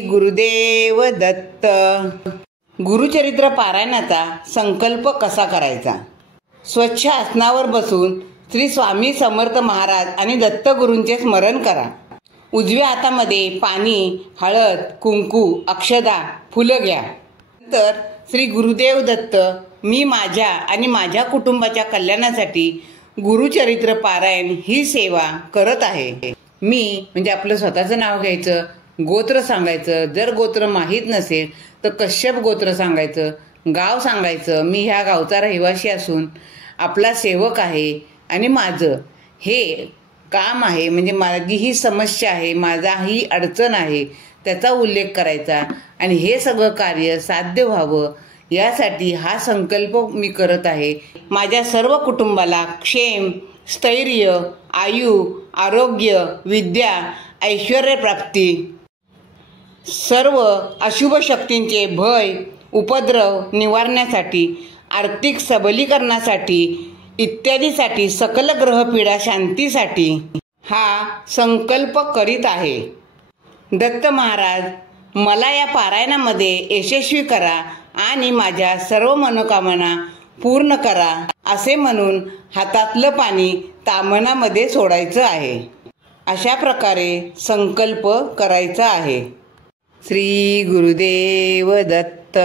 गुरुदेव दत्त. गुरुचरित्र पारायणाचा संकल्प कसा करायचा? स्वच्छ आसनावर बसून श्री स्वामी समर्थ महाराज आणि दत्तगुरूंचे स्मरण करा. उजव्या हातामध्ये पाणी, हळद, कुंकू, अक्षदा, फुलं घ्या. नंतर श्री गुरुदेव दत्त, मी माझ्या आणि माझ्या कुटुंबाच्या कल्याणासाठी गुरुचरित्र पारायण ही सेवा करत आहे. मी म्हणजे आपलं स्वतःचं नाव घ्यायचं, गोत्र सांगायचं. जर गोत्र माहीत नसेल तर कश्यप गोत्र सांगायचं, गाव सांगायचं. मी ह्या गावचा रहिवासी असून आपला सेवक आहे आणि माझं हे काम आहे, म्हणजे माझी ही समस्या आहे, माझा ही अडचण आहे, त्याचा उल्लेख करायचा. आणि हे सगळं कार्य साध्य व्हावं यासाठी हा संकल्प मी करत आहे. माझ्या सर्व कुटुंबाला क्षेम, स्थैर्य, आयु, आरोग्य, विद्या, ऐश्वर्य प्राप्ती, सर्व अशुभ शक्तींचे भय, उपद्रव निवारण्यासाठी, आर्थिक सबलीकरणासाठी इत्यादीसाठी, सकल ग्रहपीडा शांतीसाठी हा संकल्प करीत आहे. दत्त महाराज, मला या पारायणामध्ये यशस्वी करा आणि माझ्या सर्व मनोकामना पूर्ण करा असे म्हणून हातातलं पाणी ताम्हणामध्ये सोडायचं आहे. अशा प्रकारे संकल्प करायचा आहे. श्री गुरुदेव दत्त.